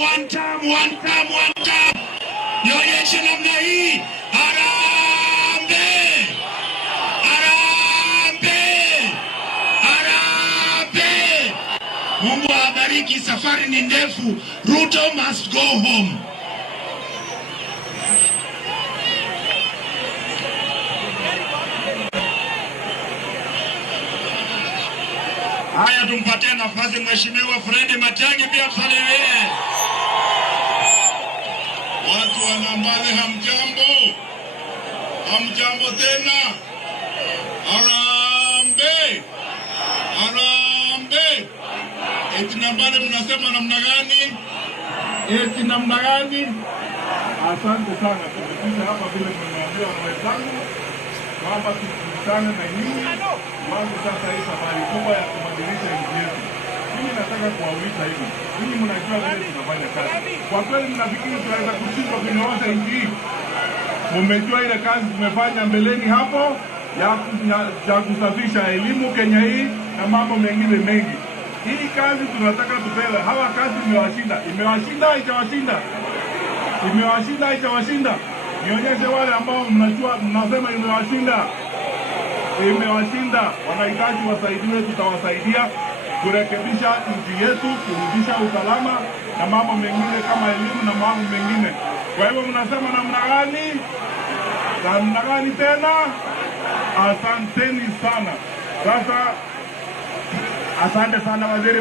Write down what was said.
one time. Nionyeshe namna hii. Harambee! Harambee! Harambee! Mungu awabariki, safari ni ndefu. Ruto must go home. Haya, tumpatie nafasi mheshimiwa friend Matiang'i pia tusalimie. Watu wa Nmbare hamjambo. Hamjambo tena. Harambee! Harambee! Eti Nmbare mnasema namna gani? Eti namna gani? Asante sana. Tumekuja hapa vile tumewaambia wenzangu kwamba tukutane na nyinyi mwanzo sasa hii safari kubwa ya kubadilisha nchi yetu. Mimi nataka kuwauliza hivi. Ninyi mnajua vile tunafanya kazi. Kwa kweli mnafikiri tunaweza kushindwa kunyoosha nchi hii? Mmejua ile kazi tumefanya mbeleni hapo ya kusafisha elimu Kenya hii na mambo mengine mengi. Hii kazi tunataka tupewe. Hawa kazi imewashinda. Imewashinda haijawashinda? Imewashinda haijawashinda? Nionyeshe wale ambao mnajua mnasema imewashinda. Imewashinda. Wanahitaji wasaidiwe, tutawasaidia kurekebisha nchi yetu, kurudisha usalama na mambo mengine kama elimu na mambo mengine. Kwa hivyo mnasema namna gani? Namna gani tena? Asanteni sana. Sasa asante sana waziri.